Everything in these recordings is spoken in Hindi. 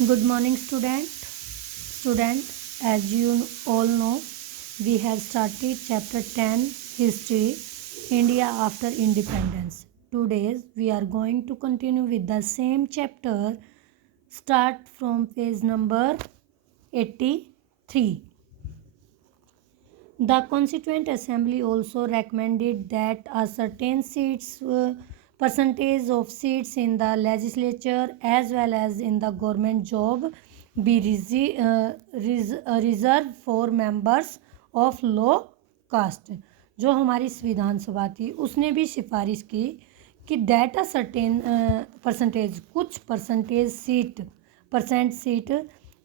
Good morning, student. Student, as you all know, we have started chapter 10 History India after Independence. Today, we are going to continue with the same chapter. Start from page number 83. The Constituent Assembly also recommended that a certain percentage of seats in the legislature as well as in the government job be reserved for members of low caste. जो हमारी संविधान सभा थी उसने भी सिफारिश की कि दैट अ सर्टेन परसेंटेज कुछ परसेंट सीट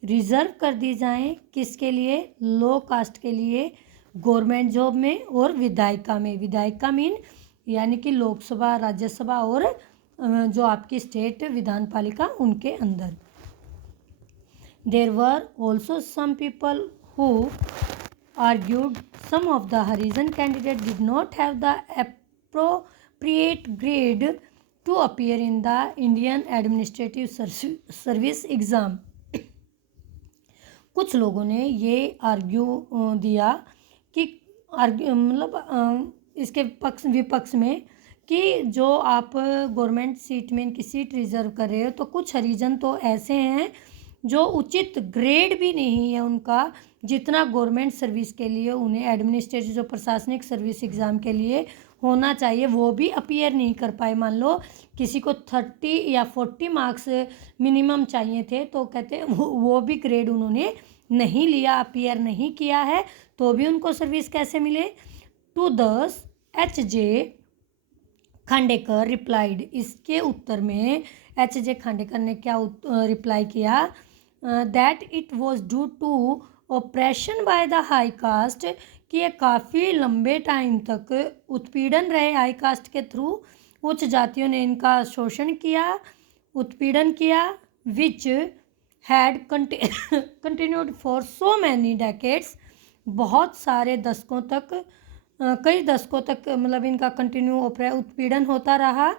रिज़र्व कर दी जाएं किसके लिए, लो कास्ट के लिए गवर्नमेंट जॉब में और विधायिका में। विधायिका मीन यानी कि लोकसभा, राज्यसभा और जो आपकी स्टेट विधान पालिका उनके अंदर। There were also some people who argued some of the Harijan candidates did not have the appropriate grade to appear in the Indian Administrative Service exam. कुछ लोगों ने ये आर्ग्यू दिया कि मतलब इसके विपक्ष में कि जो आप गवर्नमेंट सीट में इनकी सीट रिजर्व कर रहे हो तो कुछ हरिजन तो ऐसे हैं जो उचित ग्रेड भी नहीं है उनका जितना गवर्नमेंट सर्विस के लिए उन्हें एडमिनिस्ट्रेटिव जो प्रशासनिक सर्विस एग्ज़ाम के लिए होना चाहिए वो भी अपीयर नहीं कर पाए। मान लो किसी को 30 या 40 मार्क्स मिनिमम चाहिए थे तो कहते वो भी ग्रेड उन्होंने नहीं लिया, अपीयर नहीं किया है, तो भी उनको सर्विस कैसे मिले। टू दस H.J. खांडेकर रिप्लाइड, इसके उत्तर में H.J. खांडेकर ने क्या रिप्लाई किया, that it was due to operation by the high caste, कि ये काफ़ी लंबे टाइम तक उत्पीड़न रहे हाई कास्ट के थ्रू, उच्च जातियों ने इनका शोषण किया, उत्पीड़न किया, which had continued for so many decades, बहुत सारे दशकों तक, कई दशकों तक मतलब इनका कंटिन्यू उत्पीड़न होता रहा।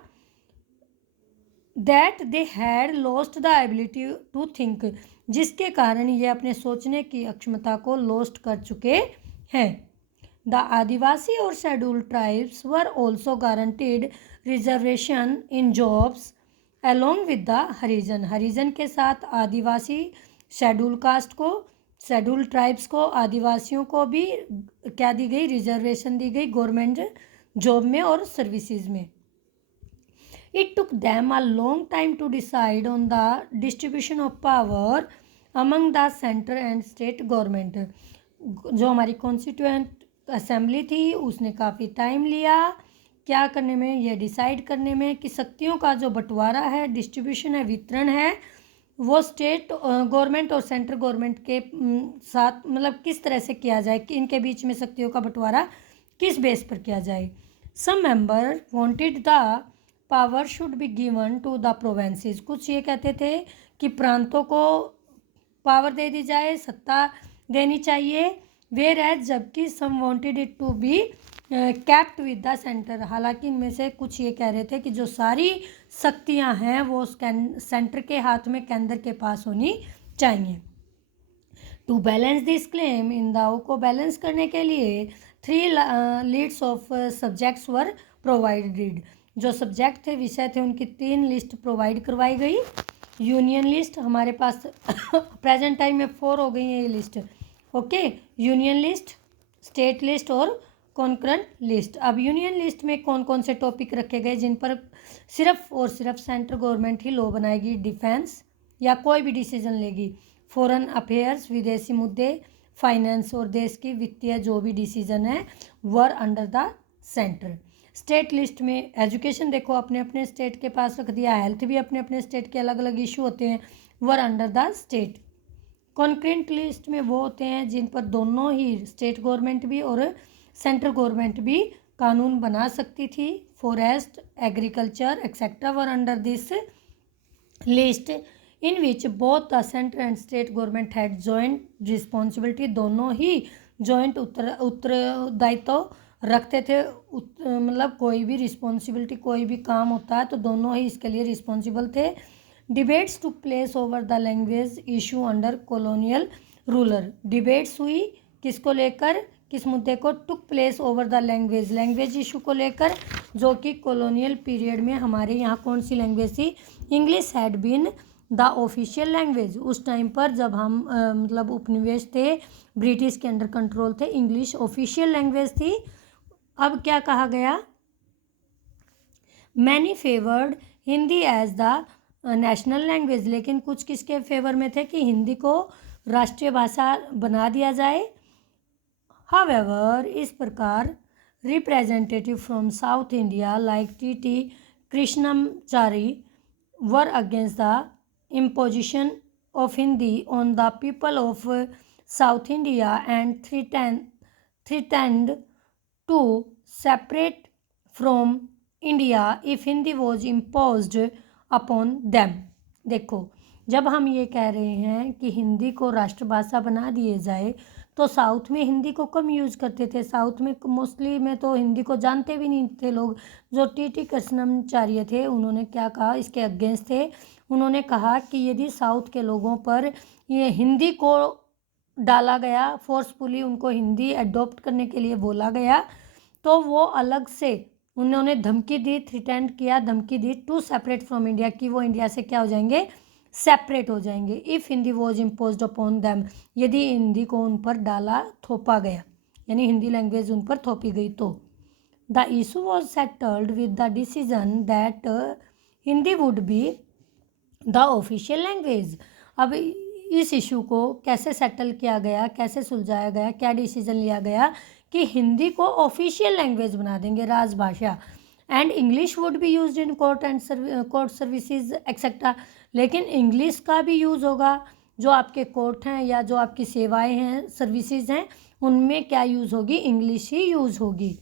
That they had lost the ability to think, जिसके कारण ये अपने सोचने की अक्षमता को लॉस्ट कर चुके हैं। द आदिवासी और schedule tribes were also guaranteed reservation in jobs along with the Harijan, Harijan के साथ आदिवासी, शेड्यूल कास्ट को, शेड्यूल ट्राइब्स को, आदिवासियों को भी क्या दी गई, रिजर्वेशन दी गई गवर्नमेंट जॉब में और सर्विसेज में। It took them a long time to decide on the distribution of power among the center and state government. जो हमारी कॉन्स्टिट्यूएंट असेंबली थी उसने काफ़ी टाइम लिया क्या करने में, यह डिसाइड करने में कि शक्तियों का जो बंटवारा है, डिस्ट्रीब्यूशन है, वितरण है, वो स्टेट गवर्नमेंट और सेंट्रल गवर्नमेंट के साथ मतलब किस तरह से किया जाए, कि इनके बीच में शक्तियों का बंटवारा किस बेस पर किया जाए। Some member wanted the power should be given to the provinces, कुछ ये कहते थे कि प्रांतों को पावर दे दी जाए, सत्ता देनी चाहिए, वेयर एज जबकि some wanted it to be kept with the centre, हालांकि इनमें से कुछ ये कह रहे थे कि जो सारी शक्तियां हैं वो सेंटर के हाथ में, केंद्र के पास होनी चाहिए। टू बैलेंस दिस क्लेम, इन दावों को बैलेंस करने के लिए 3 lists of subjects were provided, जो सब्जेक्ट थे, विषय थे, उनकी 3 लिस्ट प्रोवाइड करवाई गई। यूनियन लिस्ट हमारे पास प्रेजेंट टाइम में 4 हो गई है ये list, okay, union list, state list और कॉन्करेंट लिस्ट। अब यूनियन लिस्ट में कौन कौन से टॉपिक रखे गए जिन पर सिर्फ और सिर्फ सेंट्रल गवर्नमेंट ही लॉ बनाएगी, डिफेंस या कोई भी डिसीजन लेगी, फॉरेन अफेयर्स विदेशी मुद्दे, फाइनेंस और देश की वित्तीय जो भी डिसीजन है वर under the centre. State list में एजुकेशन देखो अपने अपने स्टेट के पास रख दिया, हेल्थ भी अपने अपने स्टेट के अलग अलग इशू होते हैं, वर under the state. Concurrent list में वो होते हैं जिन पर दोनों ही स्टेट गवर्नमेंट भी और सेंट्रल गवर्नमेंट भी कानून बना सकती थी, forest, agriculture etcetera were under this list, in which both the central and state government had joint responsibility, दोनों ही जॉइंट उत्तरदायित्व रखते थे, मतलब कोई भी रिस्पॉन्सिबिलिटी, कोई भी काम होता है तो दोनों ही इसके लिए रिस्पॉन्सिबल थे। Debates took place over the language issue under colonial ruler. Debates हुई किसको लेकर, किस मुद्दे को, took place over the language issue को लेकर, जो कि कॉलोनियल पीरियड में हमारे यहाँ कौन सी लैंग्वेज थी, English had been the official language. उस टाइम पर जब हम मतलब उपनिवेश थे, ब्रिटिश के अंडर कंट्रोल थे, इंग्लिश ऑफिशियल लैंग्वेज थी। अब क्या कहा गया, many favoured Hindi as the national language, लेकिन कुछ किसके फेवर में थे कि हिंदी को राष्ट्रीय भाषा बना दिया जाए। हावेवर, इस प्रकार representative from south India like T Krishnamachari were against the imposition of Hindi on the people of South India and threatened to separate from India if Hindi was imposed upon them। देखो, जब हम ये कह रहे हैं कि हिंदी को राष्ट्रभाषा बना दिए जाए, तो साउथ में हिंदी को कम यूज़ करते थे, साउथ में मोस्टली में तो हिंदी को जानते भी नहीं थे लोग। जो टी कृष्णमाचार्य थे, उन्होंने क्या कहा, इसके अगेंस्ट थे। उन्होंने कहा कि यदि साउथ के लोगों पर ये हिंदी को डाला गया, फोर्सफुली उनको हिंदी एडॉप्ट करने के लिए बोला गया, तो वो अलग से उन्होंने धमकी दी, थ्रेटेंड किया, धमकी दी टू सेपरेट फ्रॉम इंडिया, कि वो इंडिया से क्या हो जाएंगे, सेपरेट हो जाएंगे। If Hindi was imposed upon them, यदि हिंदी को उन पर डाला, थोपा गया, यानी हिंदी लैंग्वेज उन पर थोपी गई तो। The issue was settled with the decision that Hindi would be the official language. अब इस इशू को कैसे सेटल किया गया, कैसे सुलझाया गया, क्या डिसीजन लिया गया कि हिंदी को ऑफिशियल लैंग्वेज बना देंगे, राजभाषा, and English would be used in court and court services etcetera. लेकिन इंग्लिश का भी यूज़ होगा, जो आपके कोर्ट हैं या जो आपकी सेवाएं हैं, सर्विसेज हैं, उनमें क्या यूज़ होगी, इंग्लिश ही यूज़ होगी।